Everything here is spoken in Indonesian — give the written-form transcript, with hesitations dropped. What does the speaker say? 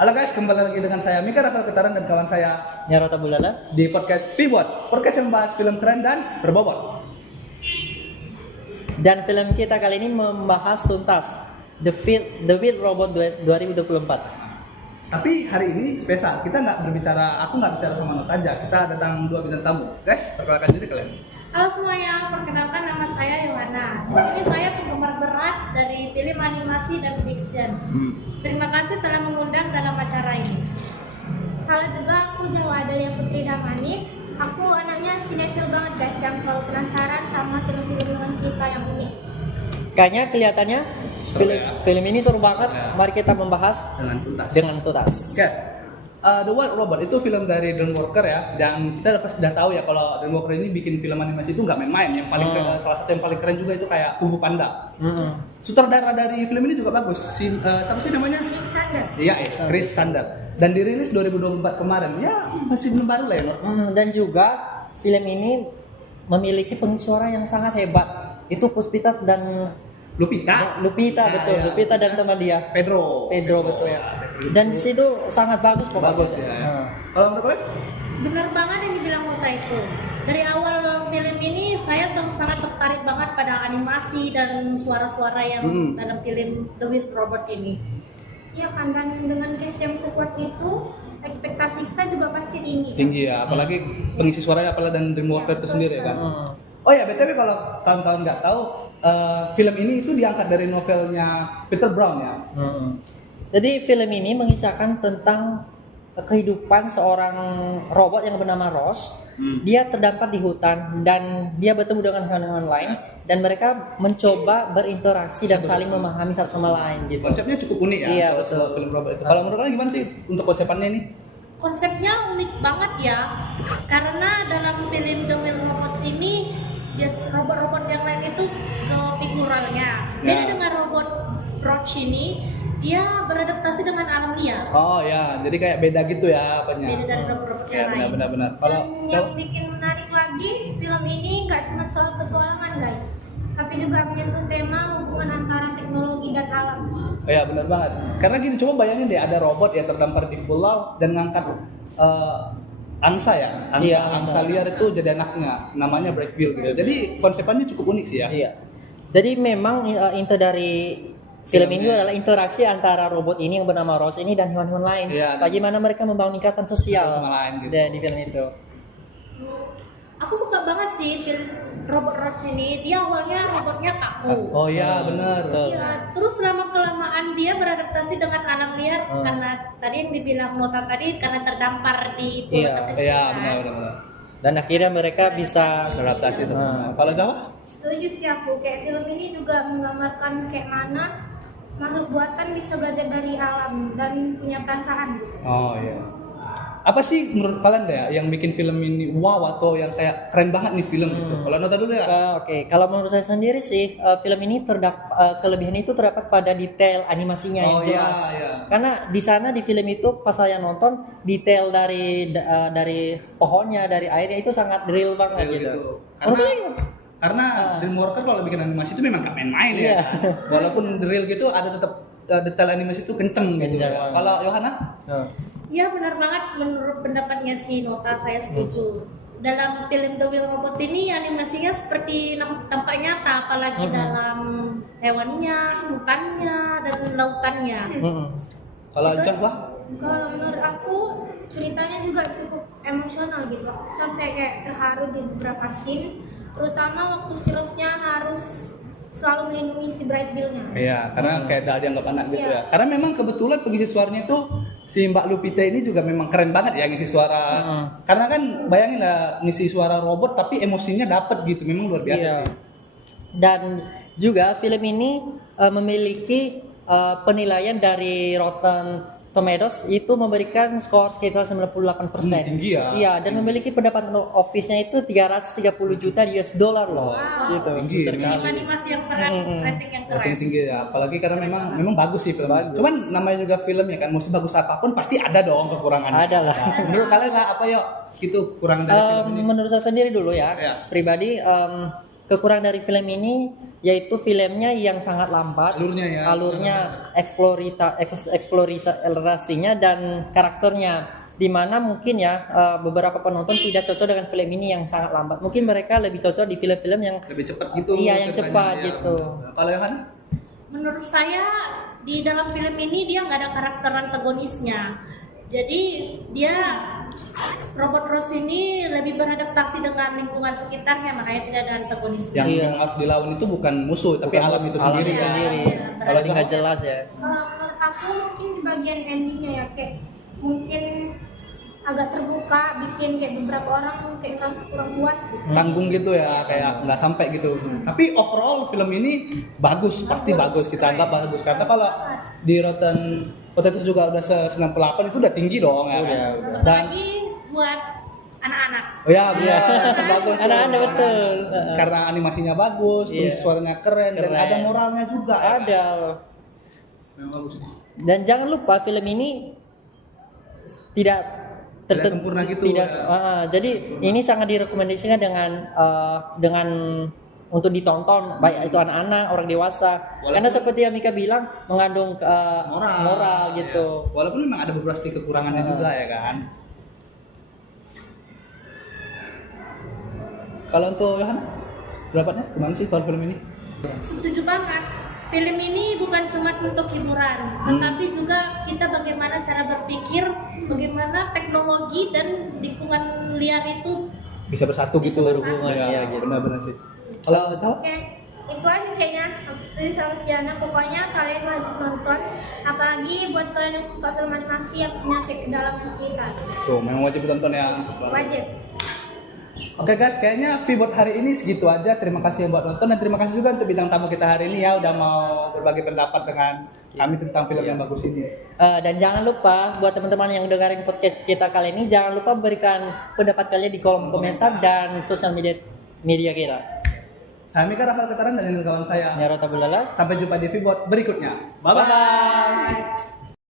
Halo guys, kembali lagi dengan saya Mika Rafael Ketaran dan kawan saya Nyarota Bulala. di podcast Vbot, podcast yang membahas film keren dan berbobot. Dan film kita kali ini membahas tuntas The Will Robot 2024. Tapi hari ini spesial, aku nggak bicara sama Not aja, kita datang dua bintang tamu. Guys, perkenalkan diri kalian. Halo semuanya, perkenalkan nama saya Yohana. Di sini saya penggemar berat dari film animasi dan fiction. Terima kasih telah mengundang dalam acara ini. Halo juga, aku Jawa Adalia Putri Damani. Aku anaknya sinetron banget guys, yang selalu penasaran sama film-film dengan cerita yang unik. Kayaknya kelihatannya Seru ya. film ini seru banget. Ya. Mari kita membahas Dengan tuntas. Oke. The Wild Robot itu film dari DreamWorks ya, dan kita sudah tahu ya kalau DreamWorks ini bikin film animasi itu nggak main-main. Yang paling salah satu yang paling keren juga itu kayak Kung Fu Panda. Sutradara dari film ini juga bagus. Siapa sih namanya? Chris Sanders. Iya, Chris Sanders. Dan dirilis 2024 kemarin. Ya, masih belum baru lah ya, Nur. Dan juga film ini memiliki pengisi suara yang sangat hebat. Itu Puspitas dan Lupita, Lupita, betul. ya. Lupita dan teman dia Pedro, betul. Ya. Dan di situ sangat bagus pokoknya. Bagus ya. Kalau menurut kalian? Benar banget yang dibilang Mota itu. Dari awal film ini saya sangat tertarik banget pada animasi dan suara-suara yang dalam film The Wild Robot ini. Iya kan, dan dengan cast yang sekuat itu, ekspektasi kita juga pasti tinggi. Tinggi ya, apalagi pengisi suaranya apalagi dan DreamWorks itu sendiri ya kan. Oh ya, BTW kalau kawan-kawan nggak tahu, film ini itu diangkat dari novelnya Peter Brown ya. Jadi film ini mengisahkan tentang kehidupan seorang robot yang bernama Ross. Dia terdampar di hutan dan dia bertemu dengan hewan-hewan lain dan mereka mencoba berinteraksi dan saling memahami satu sama lain gitu. Konsepnya cukup unik ya. Iya, kalau betul. soal film robot itu. Kalau menurut kalian gimana sih untuk konsepannya ini? Konsepnya unik banget ya, karena dalam film The Wild Robot ini robot-robot yang lain itu figuralnya. Beda dengan robot Roach ini, dia beradaptasi dengan alam liar. Oh ya, jadi kayak beda gitu ya apanya. Beda dari robot-robot Ya yang lain. benar-benar. Kalau Dan yang bikin menarik lagi, film ini nggak cuma soal petualangan guys, tapi juga menyentuh tema hubungan antara teknologi dan alam. oh ya benar banget. Karena gini, coba bayangin deh ada robot yang terdampar di pulau dan ngangkat angsa ya, Iya, angsa liar itu jadi anaknya, namanya Blackbill gitu. Jadi konsepannya cukup unik sih ya. Iya. Jadi memang inti dari film ini adalah interaksi antara robot ini yang bernama Ross ini dan hewan-hewan lain. Iya. Bagaimana mereka membangun ikatan sosial Satu sama lain gitu. di film itu. Aku suka banget sih film robot Roach ini. Dia awalnya robotnya kaku. Oh iya benar. Iya, terus selama kelamaan dia beradaptasi dengan alam liar karena tadi yang dibilang Nota tadi karena terdampar di pulau Iya, terkecil. Iya kan. benar. Dan akhirnya mereka bisa Adaptasi satu sama lain. Kalau Jawa? Setuju sih aku, kayak film ini juga menggambarkan kayak mana makhluk buatan bisa belajar dari alam dan punya perasaan gitu. Oh iya. Apa sih menurut kalian deh yang bikin film ini wow atau yang kayak keren banget nih film gitu? Kalau Nota dulu ya. Oke, kalau menurut saya sendiri sih film ini kelebihan itu terdapat pada detail animasinya yang Oh, jelas. iya. Karena di sana di film itu pas saya nonton detail dari pohonnya, dari airnya itu sangat real banget Real gitu. gitu. Karena Karena DreamWorks kalau bikin animasi itu memang gak main-main ya. Iya. Walaupun real gitu ada tetap detail animasi itu kenceng gitu. Kenceng banget. Kalau Yohana? Iya benar banget, menurut pendapatnya si Nota saya setuju. Dalam film The Wild Robot ini animasinya seperti tampak nyata, apalagi dalam hewannya, hutannya, dan lautannya. Kalau Jawa? Kalau menurut aku ceritanya juga cukup emosional gitu. Aku sampai kayak terharu di beberapa scene, terutama waktu si Rose-nya harus selalu melindungi si Bright Bill-nya. Iya, karena kayak udah dianggap anak gitu Iya. ya. Karena memang kebetulan pengisi suaranya itu si Mbak Lupita ini juga memang keren banget ya ngisi suara. Karena kan bayangin lah ngisi suara robot tapi emosinya dapet gitu, memang luar biasa Iya. sih. Dan juga film ini memiliki penilaian dari Rotten Tomatoes itu memberikan skor sekitar 98%. Tinggi ya. Iya, dan memiliki pendapatan office-nya itu 330 juta US dollar loh. Wow. Gitu. Tinggi. Besar Film kali. animasi yang sangat rating yang keren. Rating tinggi ya, apalagi karena memang bagus sih film. Bagus. Cuman namanya juga film ya kan, mau sebagus apapun pasti ada dong kekurangannya. Ada lah. Nah, menurut kalian lah apa yuk gitu kurang dari film ini? Menurut saya sendiri dulu ya, Iya. pribadi kekurangan dari film ini yaitu filmnya yang sangat lambat, alurnya eksplorasinya dan karakternya, dimana mungkin ya beberapa penonton tidak cocok dengan film ini yang sangat lambat. Mungkin mereka lebih cocok di film-film yang lebih cepat gitu. Iya, yang cepat ya. gitu. Kalau Yohana? Menurut saya di dalam film ini dia nggak ada karakter antagonisnya. Jadi dia robot Rose ini lebih beradaptasi dengan lingkungan sekitarnya, makanya tidak ada antagonisnya. Yang harus dilawan itu bukan musuh, tapi alam itu sendiri. Kalau nggak jelas ya. Menurut aku mungkin di bagian endingnya ya, kayak mungkin agak terbuka, bikin kayak beberapa orang kayak merasa kurang puas gitu. Tanggung gitu ya, kayak nggak sampai gitu. Tapi overall film ini bagus, pasti bagus, kita anggap bagus. Karena kalau di Rotten Potatoes juga udah 98 itu udah tinggi dong ya. Udah. Dan Apalagi buat anak-anak. oh ya, bagus. tuh. Anak-anak betul. Karena animasinya bagus, Iya. terus suaranya keren, dan ada moralnya juga. ya. Ada. Memang bagus sih. Dan jangan lupa film ini tidak sempurna gitu, tidak, ya. jadi ini sangat direkomendasikan dengan untuk ditonton baik itu anak-anak, orang dewasa. Karena seperti yang Mika bilang mengandung moral gitu. Ya. Walaupun memang ada beberapa sedikit kekurangannya juga ya kan. Kalau untuk Yohana, pendapatnya gimana sih soal film ini? Setuju banget. Film ini bukan cuma untuk hiburan, tetapi juga kita bagaimana cara berpikir, bagaimana teknologi dan lingkungan liar itu Bisa bersatu gitu. berhubungan, ya, gitu. Benar-benar sih. Kalau Cawak? Oke, itu aja kayaknya. Aku setuju sama Siana. Pokoknya kalian wajib nonton. Apalagi buat kalian yang suka film animasi yang punya kayak kedalaman cerita. Tuh, memang wajib ditonton ya. Wajib. Oke guys, kayaknya V buat hari ini segitu aja. Terima kasih buat nonton dan terima kasih juga untuk bintang tamu kita hari ini ya udah mau berbagi pendapat dengan kami tentang film yang bagus ini. Dan jangan lupa buat teman-teman yang dengerin podcast kita kali ini, jangan lupa berikan pendapat kalian di kolom komentar dan sosial media kita. Saya Mika Rafael Ketaran dan ini kawan saya. Nyarota Bulala. Sampai jumpa di V buat berikutnya. Bye bye.